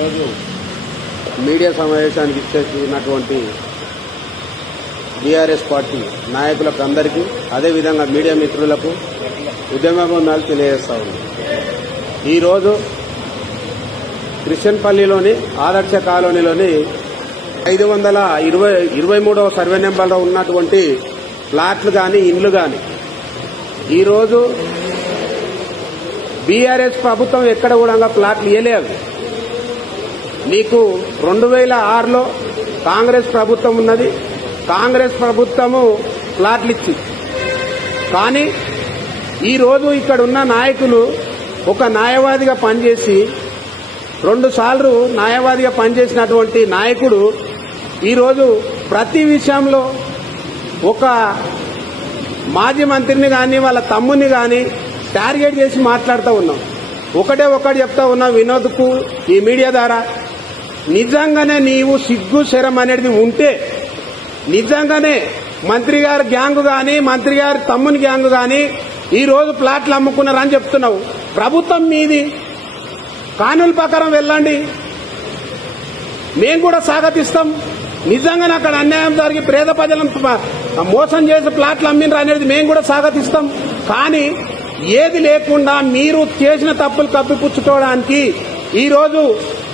రోజు మీడియా సమావేశానికి ఇచ్చేసినటువంటి బీఆర్ఎస్ పార్టీ నాయకులకు అందరికీ అదేవిధంగా మీడియా మిత్రులకు ఉద్యమాభివందనాలు తెలియజేస్తా ఉంది. ఈరోజు క్రిస్టియన్పల్లిలోని ఆదర్శ కాలనీలోని 523వ సర్వే నెంబర్లో ఉన్నటువంటి ప్లాట్లు కానీ ఇండ్లు కానీ ఈరోజు బీఆర్ఎస్ ప్రభుత్వం ఎక్కడ కూడా ప్లాట్లు ఇవ్వలేదు. నీకు 2006లో కాంగ్రెస్ ప్రభుత్వం ఉన్నది. కాంగ్రెస్ ప్రభుత్వము ప్లాట్లు ఇచ్చింది. కానీ ఈరోజు ఇక్కడ ఉన్న నాయకులు ఒక న్యాయవాదిగా పనిచేసి 2 సార్లు న్యాయవాదిగా పనిచేసినటువంటి నాయకుడు ఈరోజు ప్రతి విషయంలో ఒక మాజీ మంత్రిని కానీ వాళ్ళ తమ్ముని కానీ టార్గెట్ చేసి మాట్లాడుతూ ఉన్నాం. ఒకటి చెప్తా ఉన్నాం వినోద్కు ఈ మీడియా ద్వారా, నిజంగానే నీవు సిగ్గు శరం అనేది ఉంటే నిజంగానే మంత్రి గారి గ్యాంగు కానీ మంత్రి గారి తమ్ముని గ్యాంగు కానీ ఈరోజు ప్లాట్లు అమ్ముకున్నారని చెప్తున్నావు. ప్రభుత్వం మీది, కానూన్ ప్రకారం వెళ్ళండి, మేము కూడా స్వాగతిస్తాం. నిజంగానే అక్కడ అన్యాయం జరిగి పేద ప్రజలను మోసం చేసి ప్లాట్లు అమ్మినరు అనేది మేము కూడా స్వాగతిస్తాం. కానీ ఏది లేకుండా మీరు చేసిన తప్పులు కప్పిపుచ్చుకోవడానికి ఈరోజు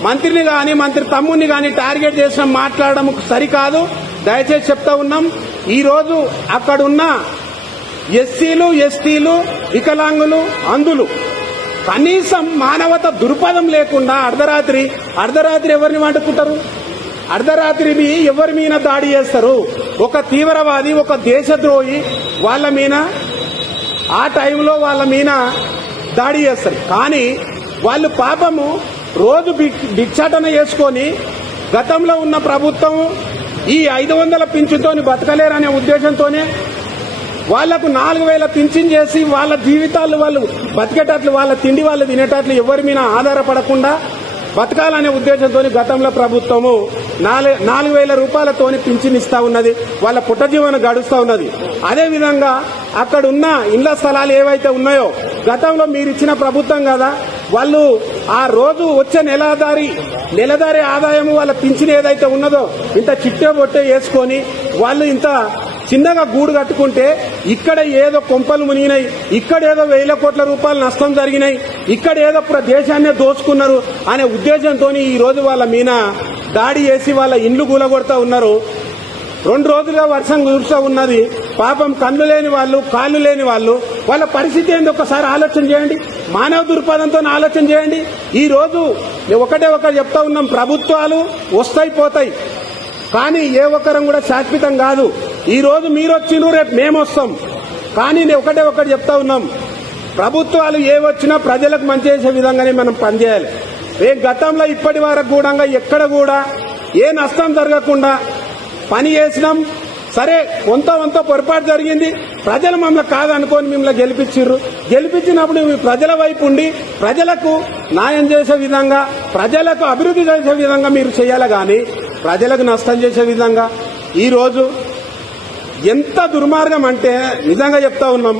మంత్రిని కానీ మంత్రి తమ్ముని కానీ టార్గెట్ చేసిన మాట్లాడడం సరికాదు. దయచేసి చెప్తా ఉన్నాం. ఈరోజు అక్కడున్న ఎస్సీలు ఎస్టీలు వికలాంగులు అంధులు కనీసం మానవత దృక్పథం లేకుండా అర్ధరాత్రి ఎవరిని వండుకుంటారు? అర్ధరాత్రి ఎవరి మీద దాడి చేస్తారు? ఒక తీవ్రవాది, ఒక దేశద్రోహి వాళ్ళ మీద ఆ టైంలో వాళ్ళ మీద దాడి చేస్తారు. కానీ వాళ్ళు పాపము రోజు భిక్షాటన చేసుకొని గతంలో ఉన్న ప్రభుత్వం ఈ 500 పింఛన్తోని బతకలేరనే ఉద్దేశంతోనే వాళ్లకు 4000 పింఛన్ చేసి వాళ్ళ జీవితాలు వాళ్ళు బతికేటట్లు, వాళ్ళ తిండి వాళ్ళు తినేటట్లు ఎవరి మీద ఆధారపడకుండా బతకాలనే ఉద్దేశంతో గతంలో ప్రభుత్వము 4000 రూపాయలతోని పింఛన్ ఇస్తా ఉన్నది. వాళ్ళ పుట్టజీవనం గడుస్తూ ఉన్నది. అదేవిధంగా అక్కడున్న ఇళ్ల స్థలాలు ఏవైతే ఉన్నాయో గతంలో మీరు ఇచ్చిన ప్రభుత్వం కదా, వాళ్ళు ఆ రోజు వచ్చే నెలదారి ఆదాయము వాళ్ళ పింఛన్ ఏదైతే ఉన్నదో ఇంత చిట్టే బొట్టే వేసుకొని వాళ్ళు ఇంత చిన్నగా గూడు కట్టుకుంటే ఇక్కడ ఏదో కొంపలు మునిగినాయి, ఇక్కడ ఏదో 1000 కోట్ల రూపాయలు నష్టం జరిగినాయి, ఇక్కడ ఏదో దేశాన్నే దోచుకున్నారు అనే ఉద్దేశంతో ఈ రోజు వాళ్ళ మీద దాడి చేసి వాళ్ళ ఇండ్లు కూలగొడతా ఉన్నారు. 2 రోజులుగా వర్షం కురుస్తూ ఉన్నది. పాపం కళ్ళు లేని వాళ్ళు, కాళ్ళు లేని వాళ్ళు, వాళ్ళ పరిస్థితి ఏంది ఒకసారి ఆలోచన చేయండి. మానవ దృక్పథంతో ఆలోచన చేయండి. ఈ రోజు ఒకటి చెప్తా ఉన్నాం, ప్రభుత్వాలు వస్తాయి పోతాయి, కానీ ఏ ఒక్కరం కూడా శాశ్వతం కాదు. ఈ రోజు మీరు వచ్చిండ్రు, రేపు మేము వస్తాం. కానీ ఒకటి చెప్తా ఉన్నాం, ప్రభుత్వాలు ఏ వచ్చినా ప్రజలకు మంచి చేసే విధంగానే మనం పనిచేయాలి. గతంలో ఇప్పటి వరకు కూడా ఎక్కడ కూడా ఏ నష్టం జరగకుండా పని చేసినాం. సరే, కొంత పొరపాటు జరిగింది, ప్రజలు మమ్మల్ని కాదనుకొని మిమ్మల్ని గెలిపించినప్పుడు ప్రజల వైపు ఉండి ప్రజలకు న్యాయం చేసే విధంగా, ప్రజలకు అభివృద్ధి చేసే విధంగా మీరు చేయాలి. కానీ ప్రజలకు నష్టం చేసే విధంగా ఈరోజు ఎంత దుర్మార్గం అంటే నిజంగా చెప్తా ఉన్నాం.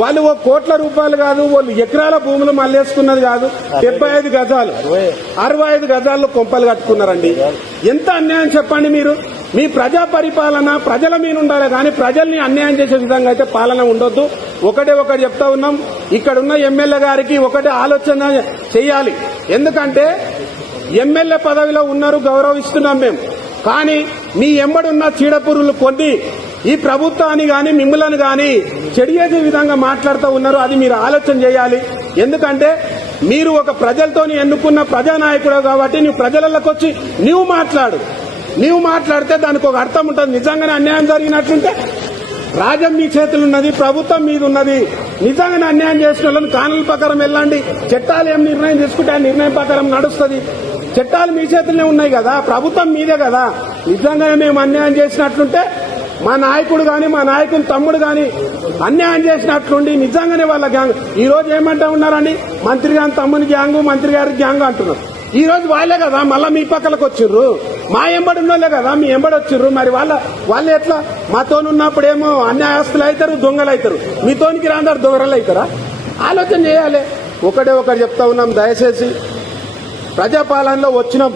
వాళ్ళు 1 కోట్ల రూపాయలు కాదు, వాళ్ళు ఎకరాల భూములు మళ్ళేసుకున్నది కాదు, 75 గజాలు 65 గజాల్లో కొంపలు కట్టుకున్నారండి. ఎంత అన్యాయం చెప్పండి. మీరు మీ ప్రజా పరిపాలన ప్రజల మీద ఉండాలి, కానీ ప్రజల్ని అన్యాయం చేసే విధంగా అయితే పాలన ఉండొద్దు. ఒకటి చెప్తా ఉన్నాం, ఇక్కడున్న ఎమ్మెల్యే గారికి ఆలోచన చేయాలి. ఎందుకంటే ఎమ్మెల్యే పదవిలో ఉన్నారు, గౌరవిస్తున్నాం మేము. కానీ మీ ఎంబడున్న చీడపురులు కొన్ని ఈ ప్రభుత్వాన్ని గాని మిమ్మల్ని గాని చెడియేసే విధంగా మాట్లాడుతూ ఉన్నారు. అది మీరు ఆలోచన చేయాలి. ఎందుకంటే మీరు ఒక ప్రజలతోని ఎన్నుకున్న ప్రజానాయకుడు కాబట్టి నువ్వు ప్రజలలోకి వచ్చి నీవు మాట్లాడితే దానికి ఒక అర్థం ఉంటుంది. నిజంగానే అన్యాయం జరిగినట్లుంటే రాజ్యం మీ చేతులున్నది, ప్రభుత్వం మీద ఉన్నది. నిజంగానే అన్యాయం చేసిన వాళ్ళని కానూన్ ప్రకారం వెళ్ళండి. చట్టాలు ఏం నిర్ణయం తీసుకుంటే ఆ నిర్ణయం ప్రకారం నడుస్తుంది. చట్టాలు మీ చేతుల్లోనే ఉన్నాయి కదా, ప్రభుత్వం మీదే కదా. నిజంగానే మేము అన్యాయం చేసినట్లుంటే మా నాయకుడు గాని మా నాయకుని తమ్ముడు గాని అన్యాయం చేసినట్లుండి నిజంగానే వాళ్ళ గ్యాంగ్ ఈ రోజు ఏమంటా ఉన్నారని, మంత్రి గారి తమ్ముని గ్యాంగు, మంత్రి గారి గ్యాంగు అంటున్నారు. ఈ రోజు వాళ్ళే కదా మళ్ళా మీ పక్కలకు వచ్చిర్రు, మా ఎంబడి ఉన్నోళ్లే కదా మీ ఎంబడి వచ్చిర్రు. మరి వాళ్ళు ఎట్లా మాతోనున్నప్పుడేమో అన్యాయస్తులు అవుతారు, దొంగలు అవుతారు, మీతోనికి రాందరు దొంగలు అవుతారా? ఆలోచన చేయాలి. ఒకటి చెప్తా ఉన్నాం, దయచేసి ప్రజాపాలనలో వచ్చినాం.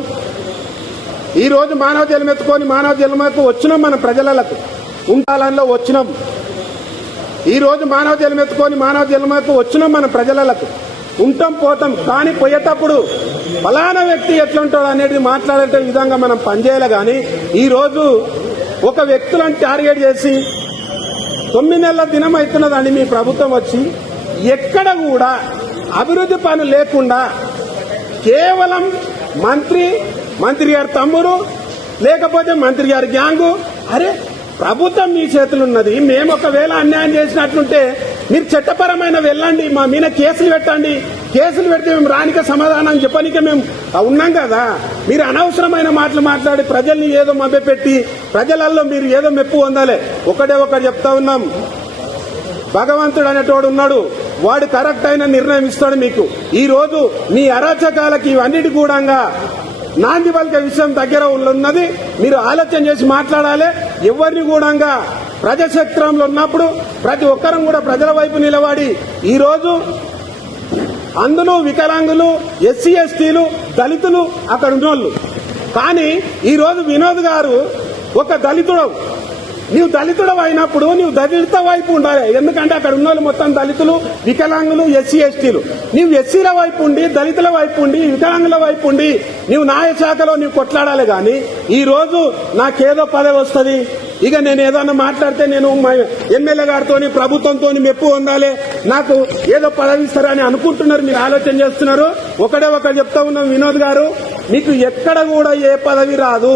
ఈ రోజు మానవ జన్మెత్తుకొని మానవ జన్మకు వచ్చినాం. మన ప్రజలకు ఉండాలంలో వచ్చినాం. ఈ రోజు మానవ జన్మెత్తుకొని మానవ జన్మకు వచ్చినాం. మన ప్రజలకు ఉంటాం పోతాం. కానీ పోయేటప్పుడు ఫలానా వ్యక్తి ఎట్లుంటాడు అనేది మాట్లాడే విధంగా మనం పనిచేయాలి. కానీ ఈ రోజు ఒక వ్యక్తులను టార్గెట్ చేసి 9 నెలల దినం అవుతున్నదండి మీ ప్రభుత్వం వచ్చి, ఎక్కడ కూడా అభివృద్ధి పనులు లేకుండా కేవలం మంత్రి గారి తమ్ముడు లేకపోతే మంత్రి గారి గ్యాంగు. అరే ప్రభుత్వం మీ చేతులు ఉన్నది. మేము ఒకవేళ అన్యాయం చేసినట్లుంటే మీరు చట్టపరమైన వెళ్ళండి, మా మీద కేసులు పెట్టండి. కేసులు పెడితే మేము రానిక సమాధానం చెప్పనికే మేము ఉన్నాం కదా. మీరు అనవసరమైన మాటలు మాట్లాడి ప్రజల్ని ఏదో మభ్యపెట్టి ప్రజలలో మీరు ఏదో మెప్పు పొందాలి. ఒకటి చెప్తా ఉన్నాం, భగవంతుడు అనేటోడు ఉన్నాడు. వాడు కరెక్ట్ అయిన నిర్ణయం ఇస్తాడు మీకు. ఈ రోజు మీ అరాచకాలకి ఇవన్నిటి కూడా నాంది పలికే విషయం దగ్గర ఉన్నది. మీరు ఆలోచన చేసి మాట్లాడాలి. ఎవరిని కూడా ప్రజాక్షేత్రంలో ఉన్నప్పుడు ప్రతి ఒక్కరం కూడా ప్రజల వైపు నిలబడి, ఈ రోజు అందులో వికలాంగులు, ఎస్సీ ఎస్టీలు, దళితులు అక్కడ ఉన్నోళ్ళు. కానీ ఈ రోజు వినోద్ గారు ఒక దళితుడు, నీవు దళితుడు అయినప్పుడు నీవు దళిత వైపు ఉండాలి. ఎందుకంటే అక్కడ ఉన్న వాళ్ళు మొత్తం దళితులు, వికలాంగులు, ఎస్సీ ఎస్టీలు. నీవు ఎస్సీల వైపు ఉండి, దళితుల వైపు ఉండి, వికలాంగుల వైపు ఉండి నీవు న్యాయ శాఖలో నీవు కొట్లాడాలి. కానీ ఈ రోజు నాకేదో పదవి వస్తుంది, ఇక నేను ఏదన్నా మాట్లాడితే నేను ఎమ్మెల్యే గారితో ప్రభుత్వంతో మెప్పు పొందాలి, నాకు ఏదో పదవి ఇస్తారని అనుకుంటున్నారు. మీరు ఆలోచన చేస్తున్నారు. ఒకటి చెప్తా ఉన్నాం, వినోద్ గారు మీకు ఎక్కడ కూడా ఏ పదవి రాదు.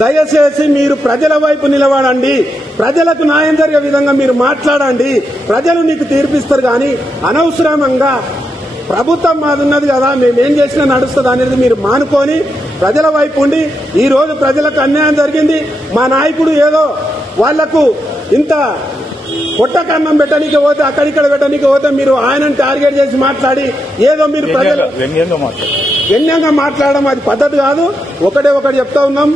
దయచేసి మీరు ప్రజల వైపు నిలబడండి. ప్రజలకు న్యాయం జరిగే విధంగా మీరు మాట్లాడండి. ప్రజలు నీకు తీర్పిస్తారు. కానీ అనవసరంగా ప్రభుత్వం మాది ఉన్నది కదా, మేమేం చేసినా నడుస్తుంది అనేది మీరు మానుకొని ప్రజల వైపు ఉండి, ఈ రోజు ప్రజలకు అన్యాయం జరిగింది, మా నాయకుడు ఏదో వాళ్లకు ఇంత పొట్టకన్నం పెట్టడానికి పోతే అక్కడిక్కడ పెట్టడానికి పోతే మీరు ఆయనను టార్గెట్ చేసి మాట్లాడి ఏదో మీరు ప్రజలు వ్యంగ్యంగా మాట్లాడడం అది పద్ధతి కాదు. ఒకటి చెప్తా ఉన్నాం,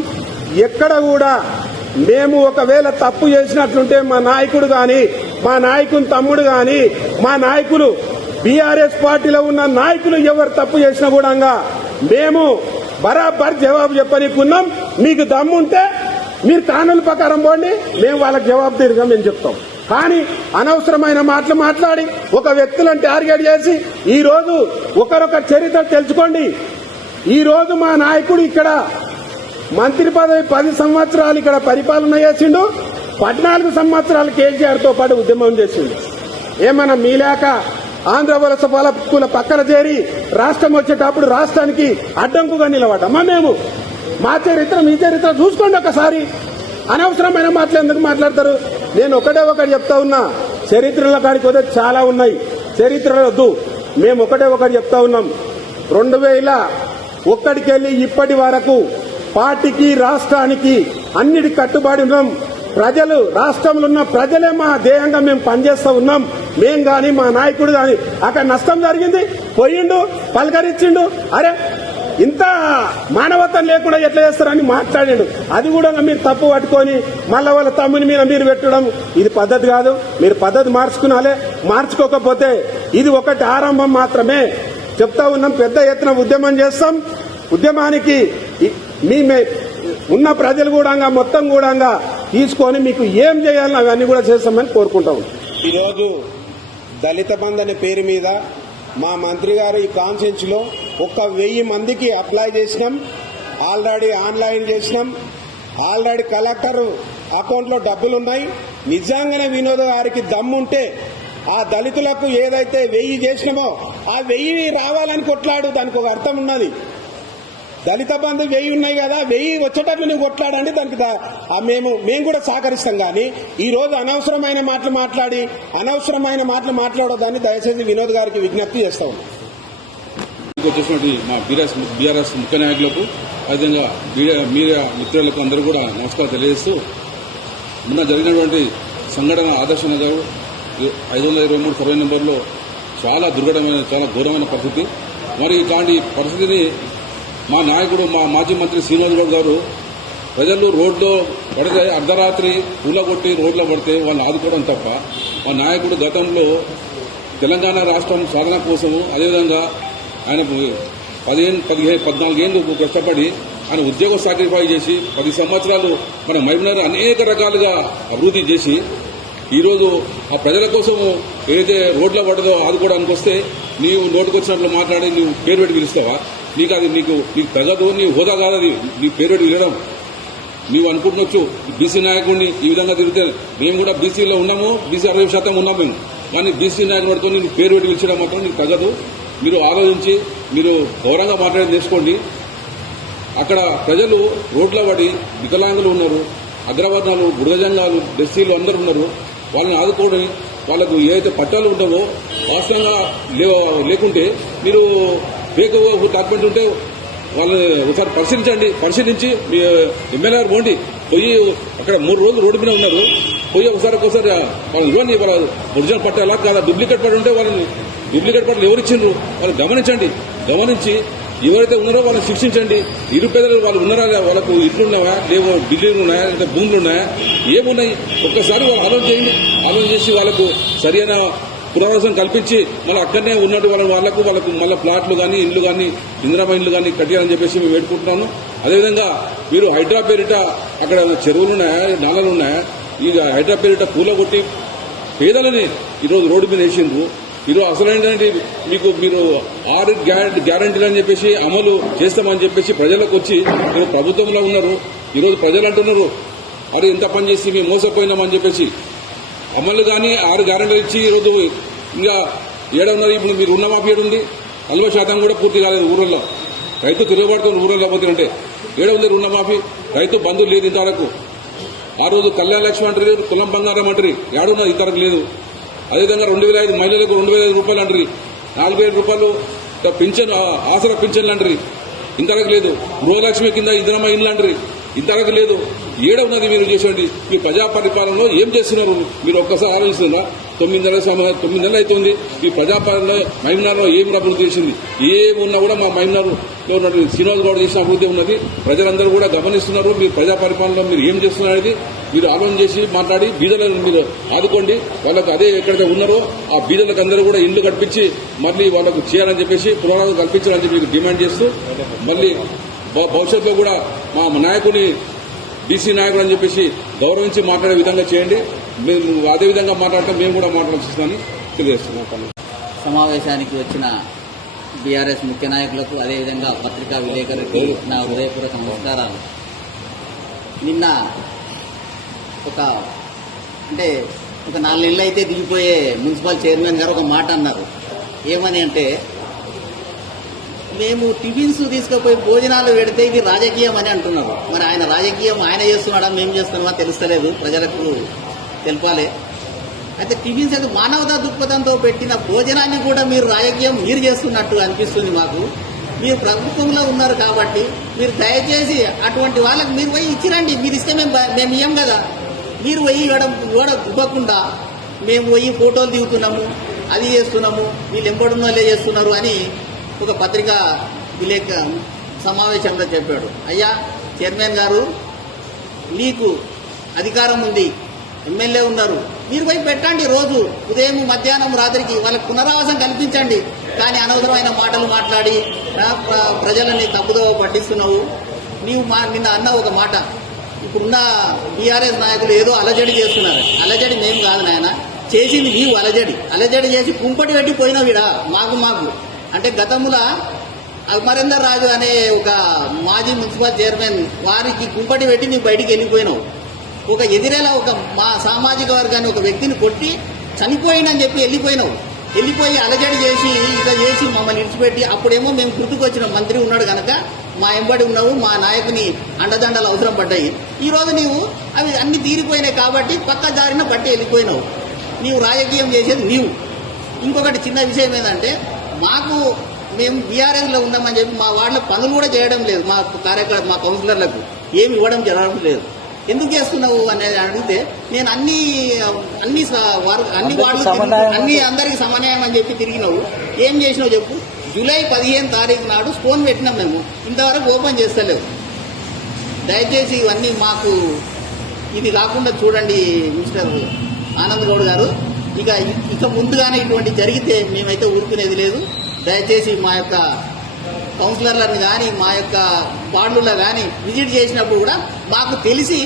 ఎక్కడ కూడా మేము ఒకవేళ తప్పు చేసినట్లుంటే మా నాయకుడు గాని, మా నాయకుని తమ్ముడు గాని, మా నాయకులు బీఆర్ఎస్ పార్టీలో ఉన్న నాయకులు ఎవరు తప్పు చేసినా కూడా మేము బరాబర్ జవాబు చెప్పనీకున్నాం. మీకు దమ్ముంటే మీరు కానూలు ప్రకారం పోండి, మేము వాళ్ళకి జవాబు తీరుగా మేము చెప్తాం. కానీ అనవసరమైన మాటలు మాట్లాడి ఒక వ్యక్తులను టార్గెట్ చేసి ఈ రోజు ఒకరొక చరిత్ర తెలుసుకోండి. ఈ రోజు మా నాయకుడు ఇక్కడ మంత్రి పదవి 10 సంవత్సరాలు ఇక్కడ పరిపాలన చేసిండు. 14 సంవత్సరాలు కేసీఆర్ తో పాటు ఉద్యమం చేసిండు. ఏమన్నా మీలేక ఆంధ్ర వలస పాలకుల పక్కన చేరి రాష్ట్రం వచ్చేటప్పుడు రాష్ట్రానికి అడ్డంకుగా నిలబడ్డామా మేము? మా చరిత్ర మీ చరిత్ర చూసుకోండి ఒకసారి. అనవసరమైన మాటలు ఎందుకు మాట్లాడతారు? నేను ఒకటి చెప్తా ఉన్నా, చరిత్రల కాడికి పోతే చాలా ఉన్నాయి. చరిత్రలు వద్దు. మేము ఒకటి చెప్తా ఉన్నాం, 2001 ఇప్పటి వరకు పార్టీకి రాష్ట్రానికి అన్నిటి కట్టుబడి ఉన్నాం. ప్రజలు రాష్ట్రంలో ఉన్న ప్రజలే మా ధ్యేయంగా మేము పనిచేస్తూ ఉన్నాం. మేం గాని మా నాయకుడు గాని అక్కడ నష్టం జరిగింది, పోయిండు, పలకరించిండు. అరే ఇంత మానవత్వం లేకుండా ఎట్లా చేస్తారని మాట్లాడాడు. అది కూడా మీరు తప్పు పట్టుకొని మళ్ళా వాళ్ళ తమ్ముని మీద మీరు పెట్టడం ఇది పద్ధతి కాదు. మీరు పద్ధతి మార్చుకునాలే. మార్చుకోకపోతే ఇది ఒకటి ఆరంభం మాత్రమే. చెప్తా ఉన్నాం, పెద్ద ఎత్తున ఉద్యమం చేస్తాం. ఉద్యమానికి ఉన్న ప్రజలు కూడా మొత్తం కూడా తీసుకొని మీకు ఏం చేయాలని అవన్నీ కూడా చేస్తామని కోరుకుంటాం. ఈరోజు దళిత బంధు అనే పేరు మీద మా మంత్రి గారు ఈ కాన్ఫరెన్స్ లో 1000 మందికి అప్లై చేసినాం. ఆల్రెడీ ఆన్లైన్ చేసినాం. ఆల్రెడీ కలెక్టర్ అకౌంట్ లో డబ్బులున్నాయి. నిజంగానే వినోద్ గారికి దమ్ముంటే ఆ దళితులకు ఏదైతే 1000 చేసినామో ఆ 1000 రావాలని కొట్లాడు. దానికి ఒక అర్థం ఉన్నది. దళిత బంధు 1000 ఉన్నాయి కదా, 1000 వచ్చేటట్లు నువ్వు కొట్లాడండి. దానికి మేము కూడా సహకరిస్తాం. కానీ ఈ రోజు అనవసరమైన మాటలు మాట్లాడి అనవసరమైన మాటలు మాట్లాడొద్దని దయచేసి వినోద్ గారికి విజ్ఞప్తి చేస్తా ఉన్నాం. వచ్చేసినటువంటి మా బీఆర్ఎస్ ముఖ్య నాయకులకు, అదేవిధంగా మీడియా మిత్రులకు అందరూ కూడా నమస్కారం తెలియజేస్తూ, మొన్న జరిగినటువంటి సంఘటన ఆదర్శ నగర్ 523 సర్వే నెంబర్లో చాలా దుర్ఘటమైన, చాలా ఘోరమైన పరిస్థితి. మరి ఇలాంటి పరిస్థితిని మా నాయకుడు, మా మాజీ మంత్రి శ్రీనివాస్ గౌడ్ గారు, ప్రజలు రోడ్లో పడితే అర్ధరాత్రి కూలగొట్టి రోడ్లో పడితే వాళ్ళని ఆదుకోవడం తప్ప, మా నాయకుడు గతంలో తెలంగాణ రాష్ట్రం సాధన కోసము, అదేవిధంగా ఆయన 14 ఏళ్ళు కష్టపడి ఆయన ఉద్యోగం సాక్రిఫై చేసి 10 సంవత్సరాలు మన మహబూబ్నగర్ అనేక రకాలుగా అభివృద్ధి చేసి ఈరోజు ఆ ప్రజల కోసము ఏదైతే రోడ్ల పడదో ఆదుకోవడానికి వస్తే నీవు నోటుకొచ్చినట్లు మాట్లాడి నీవు పేరు పెట్టి పిలుస్తావా? నీకు తగదు, నీ హోదా కాదు అది, నీ పేరు పెట్టి పిలవడం. నీవు అనుకుంటున్నచ్చు బీసీ నాయకుడిని ఈ విధంగా తిరిగితే మేము కూడా బీసీలో ఉన్నాము, బీసీ 60% ఉన్నాం మేము. కానీ బీసీ నాయకుడు పడుతూ నీకు పేరు పెట్టి పిలిచడం మాత్రం నీకు తగదు. మీరు ఆలోచించి మీరు గౌరవంగా మాట్లాడి నేర్చుకోండి. అక్కడ ప్రజలు రోడ్ల పడి వికలాంగులు ఉన్నారు, అగ్రవర్ణాలు, బుడగజంగాలు, ఎస్సీలు అందరూ ఉన్నారు. వాళ్ళని ఆదుకోవడం, వాళ్ళకు ఏదైతే పట్టాలు ఉంటావో వాస్తవంగా లేకుంటే మీరు ఫేక్ డాక్యుమెంట్ ఉంటే వాళ్ళని ఒకసారి పరిశీలించి మీ ఎమ్మెల్యే గారు పోండి, పోయి అక్కడ 3 రోజులు రోడ్డు మీద ఉన్నారు, పోయి ఒకసారి వాళ్ళని ఇవ్వండి. వాళ్ళ ఒరిజినల్ పట్ట ఎలా కాదా డూప్లికేట్ పట్ట ఉంటే వాళ్ళని డూప్లికేట్ పట్టలు ఎవరు ఇచ్చిండ్రు వాళ్ళు గమనించి ఎవరైతే ఉన్నారో వాళ్ళని శిక్షించండి. నిరుపేదలు వాళ్ళు ఉన్నారా, వాళ్ళకు ఇట్లున్నాయా, లేవో బిల్డింగ్లు ఉన్నాయా, లేదా భూములు ఉన్నాయా, ఏమున్నాయి ఒక్కసారి వాళ్ళు ఆలోచన చేసి వాళ్ళకు సరైన పునరావాసం కల్పించి మళ్ళీ అక్కడనే ఉన్నట్టు వాళ్ళకు మళ్ళీ ప్లాట్లు కానీ ఇండ్లు కానీ ఇందిరామ ఇండ్లు కానీ కట్టాలని చెప్పేసి మేము వేడుకుంటున్నాను. అదేవిధంగా మీరు హైడ్రా పేరిట అక్కడ చెరువులు ఉన్నాయా, నాళాలు ఉన్నాయా, ఈ హైడ్రా పేరిట కూలగొట్టి పేదలని ఈరోజు రోడ్డు మీద వేసిండ్రు. ఈరోజు అసలైనటువంటి మీరు 6 గ్యారంటీలు అని చెప్పేసి అమలు చేస్తామని చెప్పేసి ప్రజలకు వచ్చి మీరు ప్రభుత్వంలో ఉన్నారు. ఈరోజు ప్రజలు అంటున్నారు అది ఎంత పని చేసి మేము మోసపోయినామని చెప్పేసి అమలు కానీ 6 గ్యారంటీలు ఇచ్చి ఈరోజు ఇంకా ఏడున్నది. ఇప్పుడు మీరు రుణమాఫీ ఏడుంది? 40% కూడా పూర్తి కాలేదు. ఊళ్ళల్లో రైతు తిరుగుబాటుతో ఊళ్ళల్లో పోతుంటే ఏడుంది రుణమాఫీ? రైతు బంధువులు లేదు ఇంతవరకు. ఆ రోజు కళ్యాణ లక్ష్మి అంటారు, కులం బంగారం అంటారు, ఏడున్నది ఇంతవరకు లేదు. అదేవిధంగా 2005 మహిళలకు 2005 రూపాయలు అంటారు, 4000 రూపాయలు పింఛన్ ఆసరా పింఛన్లు అంటారు, ఇంతవరకు లేదు. గృహలక్ష్మి కింద ఇందిరమ్మ ఇండ్లు అంటారు, ఇంతవరకు లేదు. ఉన్నది మీరు చేసేయండి. మీ ప్రజా పరిపాలనలో ఏం చేస్తున్నారు మీరు ఒక్కసారి ఆలోచిస్తున్నారా? 9 నెలలు అవుతుంది. ఈ ప్రజాపాలనలో మహబూబ్నగర్లో ఏం అభివృద్ధి చేసింది? ఏమున్నా కూడా మా మహబూబ్నగర్లో ఉన్నటువంటి శ్రీనివాస్ గౌడ్ చేసిన అభివృద్ధి ఉన్నది. ప్రజలందరూ కూడా గమనిస్తున్నారు. మీరు ప్రజా పరిపాలనలో మీరు ఏం చేస్తున్నారనేది మీరు ఆలోచన చేసి మాట్లాడి బీదలను మీరు ఆదుకోండి. వాళ్ళకు అదే ఎక్కడైతే ఉన్నారో ఆ బీదలకు అందరూ కూడా ఇండ్లు కల్పించి మళ్ళీ వాళ్ళకు చేయాలని చెప్పేసి పునరావాసం కల్పించాలని చెప్పి మీరు డిమాండ్ చేస్తూ మళ్ళీ భవిష్యత్తులో కూడా మా నాయకుని బీసీ నాయకుడు అని చెప్పేసి గౌరవించి మాట్లాడే విధంగా చేయండి. మేము అదే విధంగా మాట్లాడటం మేము కూడా మాట్లాడాల్సిందని తెలియజేస్తున్నాం. సమావేశానికి వచ్చిన బీఆర్ఎస్ ముఖ్య నాయకులకు అదేవిధంగా పత్రికా విలేకరులకు నా హృదయపూర్వక నమస్కారాలు. నిన్న ఒక 4 నెలలు అయితే దిగిపోయే మున్సిపల్ చైర్మన్ గారు ఒక మాట అన్నారు. ఏమని అంటే, మేము టిఫిన్స్ తీసుకుపోయి భోజనాలు పెడితే ఇది రాజకీయం అని అంటున్నారు. మరి ఆయన రాజకీయం ఆయన చేస్తున్నాడా మేము చేస్తున్నామా తెలుస్తలేదు, ప్రజలకు తెలపాలి. అయితే టిఫిన్స్ అయితే మానవతా దృక్పథంతో పెట్టిన భోజనాన్ని కూడా మీరు రాజకీయం మీరు చేస్తున్నట్టు అనిపిస్తుంది మాకు. మీరు ప్రభుత్వంలో ఉన్నారు కాబట్టి మీరు దయచేసి అటువంటి వాళ్ళకి మీరు పోయి ఇచ్చిరండి. మీరు ఇస్తే మేము ఇయ్యం కదా. మీరు పోయి ఇవ్వకుండా మేము పోయి ఫోటోలు దిగుతున్నాము, అది చేస్తున్నాము, వీళ్ళు ఎంబడున్న వాళ్ళే చేస్తున్నారు అని ఒక పత్రికా సమావేశంలో చెప్పాడు. అయ్యా చైర్మన్ గారు, మీకు అధికారం ఉంది, ఎమ్మెల్యే ఉన్నారు, మీరు పోయి పెట్టండి. రోజు ఉదయం మధ్యాహ్నం రాత్రికి వాళ్ళకి పునరావాసం కల్పించండి. కానీ అనవసరమైన మాటలు మాట్లాడి ప్రజలని తప్పుదోవ పట్టిస్తున్నావు. నీవు నిన్న అన్న ఒక మాట, ఇప్పుడున్న బీఆర్ఎస్ నాయకులు ఏదో అలజడి చేస్తున్నారు. అలజడి మేము కాదు నాయన, చేసింది నీవు అలజడి చేసి కుంపటి పెట్టి పోయినావు వీడ మాకు. అంటే గతంలో అమరేందర్ రాజు అనే ఒక మాజీ మున్సిపల్ చైర్మన్ వారికి కుంపటి పెట్టి నీవు బయటికి వెళ్ళిపోయినావు. ఒక ఎదిరేలా ఒక మా సామాజిక వర్గాన్ని ఒక వ్యక్తిని కొట్టి చనిపోయిందని చెప్పి వెళ్ళిపోయి అలజడి చేసి ఇలా చేసి మమ్మల్ని ఇడిచిపెట్టి, అప్పుడేమో మేము గుర్తుకొచ్చిన మంత్రి ఉన్నాడు కనుక మా ఎంబడి ఉన్నావు, మా నాయకుని అండదండలు అవసరం పడ్డాయి. ఈరోజు నీవు అవి అన్ని తీరిపోయినాయి కాబట్టి పక్క దారిన బట్టి వెళ్ళిపోయినావు. నీవు రాజకీయం చేసేది నీవు. ఇంకొకటి చిన్న విషయం ఏంటంటే, మేము బీఆర్ఎస్లో ఉన్నామని చెప్పి మా వాళ్ళ పనులు కూడా చేయడం లేదు. మా కౌన్సిలర్లకు ఏమి ఇవ్వడం జరగడం లేదు. ఎందుకు చేస్తున్నావు అనేది అడిగితే, నేను అన్ని వార్డులు అందరికి సమన్వయం అని చెప్పి తిరిగినావు. ఏం చేసినావు చెప్పు. జూలై 15 తారీఖు నాడు స్టోన్ పెట్టినాం, మేము ఇంతవరకు ఓపెన్ చేస్తలేవు. దయచేసి ఇవన్నీ మాకు ఇది కాకుండా చూడండి మిస్టర్ ఆనంద్ గౌడ్ గారు. ఇక ముందుగానే ఇటువంటి జరిగితే మేమైతే ఊరుకునేది లేదు. దయచేసి మా యొక్క కౌన్సిలర్లను కానీ మా యొక్క వార్డులలో కానీ విజిట్ చేసినప్పుడు కూడా మాకు తెలిసి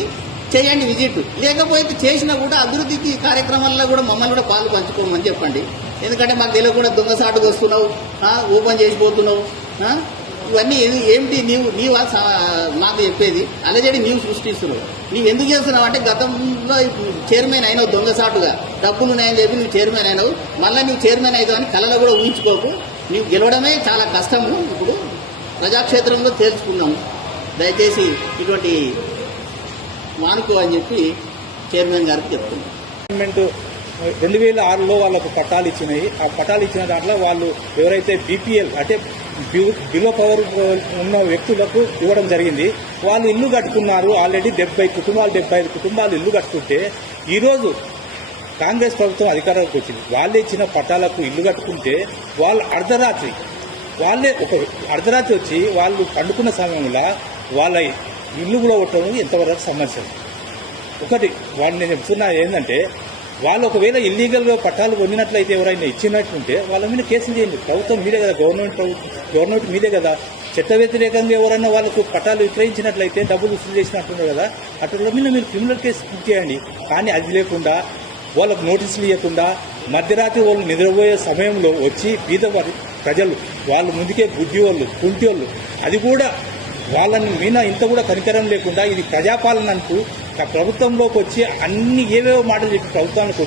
చేయండి విజిట్, లేకపోతే చేసినా కూడా అభివృద్ధికి కార్యక్రమాల్లో కూడా మమ్మల్ని కూడా పాలు పంచుకోమని చెప్పండి. ఎందుకంటే మాకు తెలియకుండా దొంగసాటుకు వస్తున్నావు, ఓపెన్ చేసిపోతున్నావు, ఇవన్నీ ఏమిటి నీవు మాకు చెప్పేది అలజడి నీవు సృష్టిస్తున్నావు. నీవు ఎందుకు చేస్తున్నావు అంటే గతంలో చైర్మన్ అయినావు దొంగసాటుగా, డబ్బులు ఉన్నాయని చెప్పి నువ్వు చైర్మన్ అయినావు, మళ్ళీ నువ్వు చైర్మన్ అవుతావు అని కళలో కూడా ఊహించుకోకు. నీవు గెలవడమే చాలా కష్టము. ఇప్పుడు ప్రజాక్షేత్రంలో తేల్చుకున్నాము, దయచేసి ఇటువంటి మానుకో అని చెప్పి చైర్మన్ గారికి చెప్తున్నాం. 2006లో వాళ్ళకు పట్టాలు ఇచ్చినాయి. ఆ పట్టాలు ఇచ్చిన దాంట్లో వాళ్ళు ఎవరైతే బీపీఎల్ అంటే బిలో పవర్ ఉన్న వ్యక్తులకు ఇవ్వడం జరిగింది. వాళ్ళు ఇల్లు కట్టుకున్నారు. ఆల్రెడీ 75 కుటుంబాలు ఇల్లు కట్టుకుంటే ఈరోజు కాంగ్రెస్ ప్రభుత్వం అధికారంలోకి వచ్చింది. వాళ్ళు ఇచ్చిన పట్టాలకు ఇల్లు కట్టుకుంటే వాళ్ళు అర్ధరాత్రి వచ్చి వాళ్ళు పండుకున్న సమయంలో వాళ్ళ ఇల్లు కూడా కొట్టడం ఎంతవరకు సమస్య. ఒకటి వాళ్ళు నేను చెప్తున్నా ఏంటంటే వాళ్ళు ఒకవేళ ఇల్లీగల్గా పట్టాలు పొందినట్లయితే ఎవరైనా ఇచ్చినట్టుంటే వాళ్ళ మీద కేసులు చేయండి. ప్రభుత్వం మీదే కదా, గవర్నమెంట్ మీదే కదా. చట్ట వ్యతిరేకంగా ఎవరైనా వాళ్ళకు పట్టాలు విక్రయించినట్లయితే డబ్బులు వసూలు చేసినట్టున్నారు కదా, అట్లా మీద మీరు క్రిమినల్ కేసు బుక్ చేయండి. కానీ అది లేకుండా వాళ్ళకు నోటీసులు ఇవ్వకుండా మధ్యరాత్రి వాళ్ళు నిద్రపోయే సమయంలో వచ్చి బీద ప్రజలు వాళ్ళు ముందుకే గుడ్డి వాళ్ళు కుంటి వాళ్ళు అది కూడా వాళ్ళని మీద ఇంత కూడా కనికరం లేకుండా ఇది ప్రజాపాలన అంటూ ప్రభుత్వంలోకి వచ్చి అన్ని ఏవేవో మాటలు చెప్పి ప్రభుత్వానికి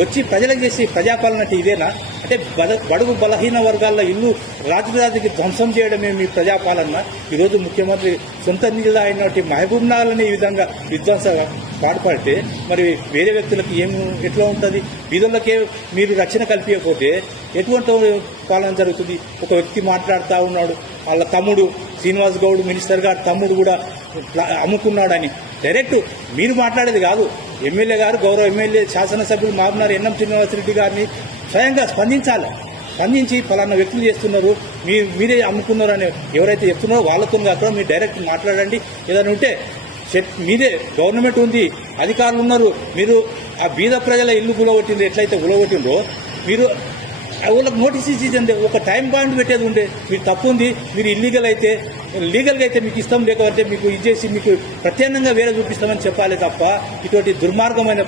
వచ్చి ప్రజలకు చేసి ప్రజాపాలన అంటే ఇదేనా? అంటే బడుగు బలహీన వర్గాల ఇల్లు రాత్రికి ధ్వంసం చేయడమే మీ ప్రజాపాలన. ఈరోజు ముఖ్యమంత్రి సొంత నిధులు అయినటువంటి మహబూబ్ నగర్ని ఈ విధంగా విధ్వంసంగా పాటుపడితే మరి వేరే వ్యక్తులకు ఎట్లా ఉంటుంది? బీదోళ్ళకే మీరు రక్షణ కల్పించకపోతే ఎటువంటి పాలన జరుగుతుంది? ఒక వ్యక్తి మాట్లాడుతూ ఉన్నాడు, వాళ్ళ తమ్ముడు శ్రీనివాస్ గౌడ్ మినిస్టర్ గారు తమ్ముడు కూడా అమ్ముకున్నాడని. డైరెక్ట్ మీరు మాట్లాడేది కాదు, ఎమ్మెల్యే గారు గౌరవ ఎమ్మెల్యే శాసనసభ్యులు మామనారు ఎన్ఎం శ్రీనివాసరెడ్డి గారిని స్వయంగా స్పందించి ఫలానా వ్యక్తులు చేస్తున్నారు, మీరే అమ్ముకున్నారు అని ఎవరైతే చెప్తున్నారో వాళ్ళతో కాకుండా మీరు డైరెక్ట్ మాట్లాడండి. ఏదైనా ఉంటే మీదే గవర్నమెంట్ ఉంది, అధికారులు ఉన్నారు, మీరు ఆ బీద ప్రజల ఇల్లు గులగొట్టింది ఎట్లయితే గులగొట్టిందో మీరు వాళ్ళకి నోటీస్ ఇచ్చింది. ఒక టైం పాయింట్ పెట్టేది ఉండే. మీరు తప్పు ఉంది, మీరు లీగల్గా అయితే మీకు ఇష్టం, లేకపోతే మీకు ఇచ్చేసి మీకు ప్రత్యేకంగా వేరే చూపిస్తామని చెప్పాలి తప్ప ఇటువంటి దుర్మార్గమైన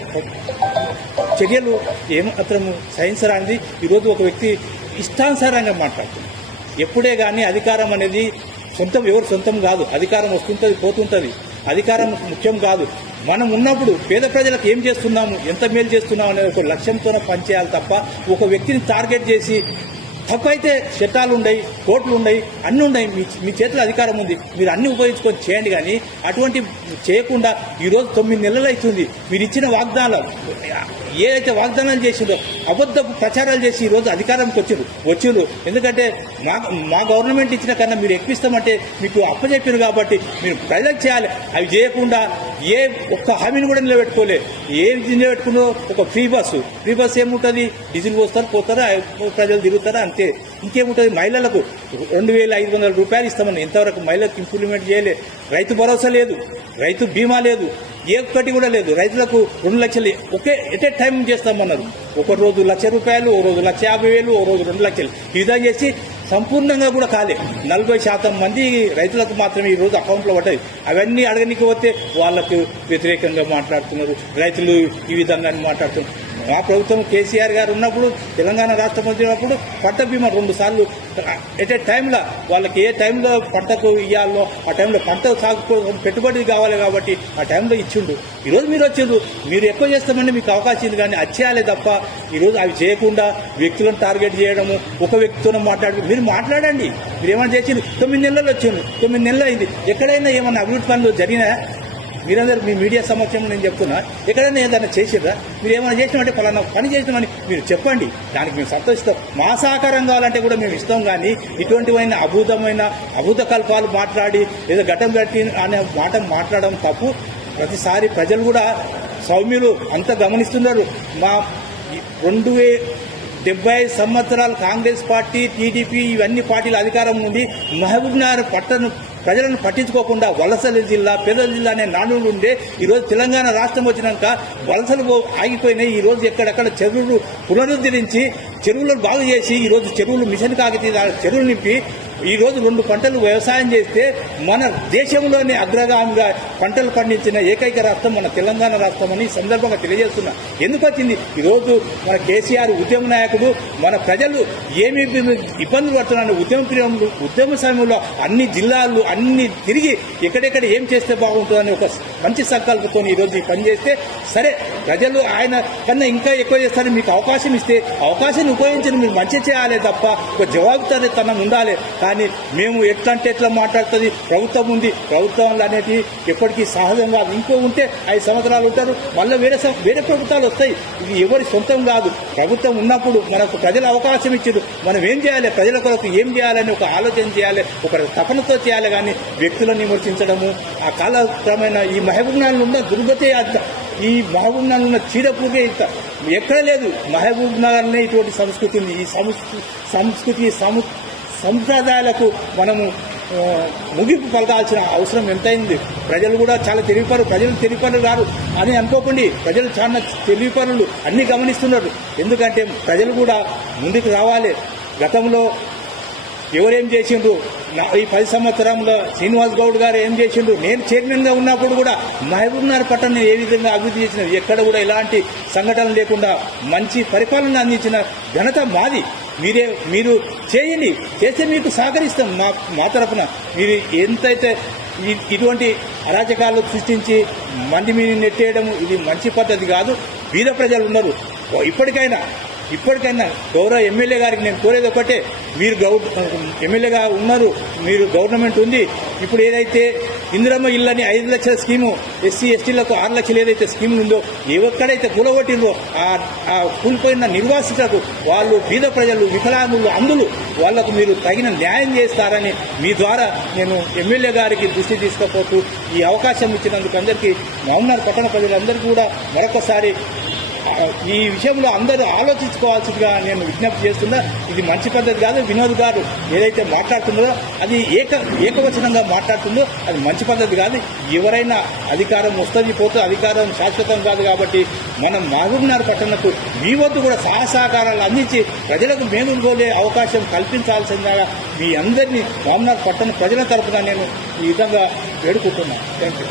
చర్యలు ఏమాత్రం సహించరానిది. ఈరోజు ఒక వ్యక్తి ఇష్టానుసారంగా మాట్లాడుతుంది. ఎప్పుడే కానీ అధికారం అనేది ఎవరు సొంతం కాదు. అధికారం వస్తుంటుంది, పోతుంటుంది. అధికారం ముఖ్యం కాదు. మనం ఉన్నప్పుడు పేద ప్రజలకు ఏం చేస్తున్నాము, ఎంత మేలు చేస్తున్నాము అనే ఒక లక్ష్యంతోనే పనిచేయాలి తప్ప ఒక వ్యక్తిని టార్గెట్ చేసి తప్పైతే చట్టాలు ఉన్నాయి, కోర్టులు ఉన్నాయి, అన్నీ ఉన్నాయి, మీ చేతిలో అధికారం ఉంది, మీరు అన్ని ఉపయోగించుకొని చేయండి. కానీ అటువంటి చేయకుండా ఈరోజు 9 నెలలు అవుతుంది. మీరు ఇచ్చిన వాగ్దానాలు ఏదైతే వాగ్దానాలు చేసిందో అబద్ధపు ప్రచారాలు చేసి ఈరోజు అధికారంకి వచ్చిండ్రు. ఎందుకంటే మా గవర్నమెంట్ ఇచ్చిన కన్నా మీరు ఎక్కువిస్తామంటే మీకు అప్పచెప్పారు కాబట్టి మీరు ప్రజలకు చేయాలి. అవి చేయకుండా ఏ ఒక్క హామీని కూడా నిలబెట్టుకోలే. ఏది నిలబెట్టుకున్నో ఒక ఫ్రీ బస్సు ఏముంటుంది, డీజిల్ పోస్తారు, పోతారా, ప్రజలు తిరుగుతారా, అంతే. ఇంకేముంటుంది? మహిళలకు 2500 రూపాయలు ఇస్తామని ఇంతవరకు మహిళలకు ఇంప్లిమెంట్ చేయలే. రైతు భరోసా లేదు, రైతు బీమా లేదు, ఏ ఒక్కటి కూడా లేదు. రైతులకు 2 లక్షలు ఎట్ ఏ టైం చేస్తామన్నారు. ఒక రోజు ₹1,00,000, ఓ రోజు 1,50,000, ఓ రోజు 2 లక్షలు. ఈ విధంగా చేసి సంపూర్ణంగా కూడా కాలే. 40% మంది రైతులకు మాత్రమే ఈరోజు అకౌంట్లో పడ్డాయి. అవన్నీ అడగనికి పోతే వాళ్ళకు వ్యతిరేకంగా మాట్లాడుతున్నారు, రైతులు ఈ విధంగా మాట్లాడుతున్నారు. మా ప్రభుత్వం కేసీఆర్ గారు ఉన్నప్పుడు, తెలంగాణ రాష్ట్రం వచ్చినప్పుడు పంట బీమా 2 సార్లు ఎట్ ఏ టైంలో వాళ్ళకి ఏ టైంలో పంటకు ఇవ్వాలో ఆ టైంలో పంట సాగు పెట్టుబడి కావాలి కాబట్టి ఆ టైంలో ఇచ్చిండు. ఈరోజు మీరు వచ్చిండ్రు, మీరు ఎక్కువ చేస్తామని మీకు అవకాశం ఉంది, కానీ అది చేయాలి తప్ప ఈరోజు అవి చేయకుండా వ్యక్తులను టార్గెట్ చేయడము, ఒక వ్యక్తితో మీరు మాట్లాడండి. మీరు ఏమైనా చేసిండ్రు? 9 నెలలు వచ్చిండ్రు, 9 నెలలు అయింది. ఎక్కడైనా ఏమన్నా అభివృద్ధి పనులు జరిగినాయా? మీరందరూ మీ మీడియా సమక్షంలో నేను చెప్తున్నా, ఎక్కడైనా ఏదైనా చేసిర్రా? మీరు ఏమైనా చేసినామంటే ఫలానా పని చేసినామని మీరు చెప్పండి, దానికి మేము సంతోషిస్తాం. మా సహకారం కావాలంటే కూడా మేము ఇస్తాం. కానీ ఇటువంటివైన అభూత కల్పాలు మాట్లాడి ఏదో ఘటం గట్టి అనే మాట మాట్లాడడం తప్పు. ప్రతిసారి ప్రజలు కూడా సౌమ్యులు అంతా గమనిస్తున్నారు. మా 70 సంవత్సరాలు కాంగ్రెస్ పార్టీ, టీడీపీ ఇవన్నీ పార్టీల అధికారం నుండి మహబూబ్ నగర్ ప్రజలను పట్టించుకోకుండా వలసల జిల్లా, పేదల జిల్లా అనే నానులు ఉండే ఈరోజు తెలంగాణ రాష్ట్రం వచ్చినాక వలసలు ఆగిపోయినాయి. ఈరోజు ఎక్కడెక్కడ చెరువులు పునరుద్ధరించి చెరువులను బాగు చేసి ఈరోజు చెరువులు మిషన్ కాగితే చెరువులు నింపి ఈ రోజు 2 పంటలు వ్యవసాయం చేస్తే మన దేశంలోనే అగ్రగామిగా పంటలు పండించిన ఏకైక రాష్ట్రం మన తెలంగాణ రాష్ట్రం అని ఈ సందర్భంగా తెలియజేస్తున్నా. ఎందుకు వచ్చింది ఈరోజు మన కేసీఆర్ ఉద్యమ నాయకుడు, మన ప్రజలు ఏమి ఇబ్బందులు పడుతున్నారని ఉద్యమ సమయంలో అన్ని జిల్లాలు అన్ని తిరిగి ఎక్కడెక్కడ ఏం చేస్తే బాగుంటుందని ఒక మంచి సంకల్పంతో ఈరోజు ఈ పని చేస్తే సరే ప్రజలు ఆయన కన్నా ఇంకా ఎక్కువ చేస్తారని మీకు అవకాశం ఇస్తే అవకాశాన్ని ఉపయోగించి మీరు మంచి చేయాలి తప్ప ఒక జవాబుదారీతనం ఉండాలి. కానీ మేము ఎట్లా అంటే ఎట్లా మాట్లాడుతుంది ప్రభుత్వం ఉంది, ప్రభుత్వాలు అనేది ఎప్పటికీ సహజంగా ఇంకో ఉంటే 5 సంవత్సరాలు ఉంటారు, మళ్ళీ వేరే ప్రభుత్వాలు వస్తాయి. ఇది ఎవరి సొంతం కాదు. ప్రభుత్వం ఉన్నప్పుడు మనకు ప్రజలు అవకాశం ఇచ్చారు, మనం ఏం చేయాలి, ప్రజల కొరకు ఏం చేయాలని ఒక ఆలోచన చేయాలి, ఒక తపనతో చేయాలి. కానీ వ్యక్తులను విమర్శించడము ఆ కాలక్రమేణ ఈ మహబూబ్నగర్లో ఉన్న దుర్గతే ఈ మహబూబ్నగర్లో ఉన్న చీడపూగే ఇంత ఎక్కడ లేదు. మహబూబ్నగర్నే ఇటువంటి సంస్కృతి ఉంది. ఈ సంస్కృతి సంప్రదాయాలకు మనము ముగింపు పలకాల్సిన అవసరం ఎంతైంది. ప్రజలు కూడా చాలా తెలివిపరులు, ప్రజలు తెలివిపరులు కాదు అని అనుకోకండి. ప్రజలు చాలా తెలివిపరులు, అన్ని గమనిస్తున్నారు. ఎందుకంటే ప్రజలు కూడా ముందుకు రావాలి. గతంలో ఎవరేం చేసిండ్రు, ఈ 10 సంవత్సరంలో శ్రీనివాస్ గౌడ్ గారు ఏం చేసిండ్రు, నేను చైర్మన్గా ఉన్నప్పుడు కూడా మహబూబ్నగర్ పట్టణం ఏ విధంగా అభివృద్ధి చేసిన, ఎక్కడ కూడా ఎలాంటి సంఘటనలు లేకుండా మంచి పరిపాలన అందించిన ఘనత మాది. మీరు చేయండి, చేస్తే మీకు సహకరిస్తాం. మా తరఫున మీరు ఎంతైతే ఇటువంటి అరాచకాలు సృష్టించి మంది మీద నెట్టేయడం ఇది మంచి పద్ధతి కాదు. బీద ప్రజలు ఉన్నారు. ఇప్పటికైనా గౌరవ ఎమ్మెల్యే గారికి నేను కోరేది ఒకటే, మీరు ఎమ్మెల్యేగా ఉన్నారు, మీరు గవర్నమెంట్ ఉంది. ఇప్పుడు ఏదైతే ఇందిరమ్మ ఇళ్ళని 5 లక్షల స్కీము, ఎస్సీ ఎస్టీలకు 6 లక్షలు ఏదైతే స్కీమ్ ఉందో, ఎక్కడైతే కూలగొట్టిందో ఆ కూలిపోయిన నిర్వాసితులకు వాళ్ళు బీద ప్రజలు, వికలాంగులు, అందులు వాళ్లకు మీరు తగిన న్యాయం చేస్తారని మీ ద్వారా నేను ఎమ్మెల్యే గారికి దృష్టి తీసుకుపోతూ ఈ అవకాశం ఇచ్చినందుకు అందరికీ మహబూబ్నగర్ పట్టణ ప్రజలందరికీ కూడా మరొకసారి ఈ విషయంలో అందరూ ఆలోచించుకోవాల్సిందిగా నేను విజ్ఞప్తి చేస్తున్నా. ఇది మంచి పద్ధతి కాదు. వినోద్ గారు ఏదైతే మాట్లాడుతున్నారో అది ఏకవచనంగా మాట్లాడుతుందో అది మంచి పద్ధతి కాదు. ఎవరైనా అధికారం వస్తుంది పోతుంది, అధికారం శాశ్వతం కాదు. కాబట్టి మనం మహబూబ్నగర్ పట్టణకు మీ వద్దు కూడా సహకారాలు అందించి ప్రజలకు మేలుగోలే అవకాశం కల్పించాల్సిందిగా మీ అందరినీ మహబూబ్నగర్ పట్టణ ప్రజల తరఫున నేను ఈ విధంగా వేడుకుంటున్నాను. Thank you.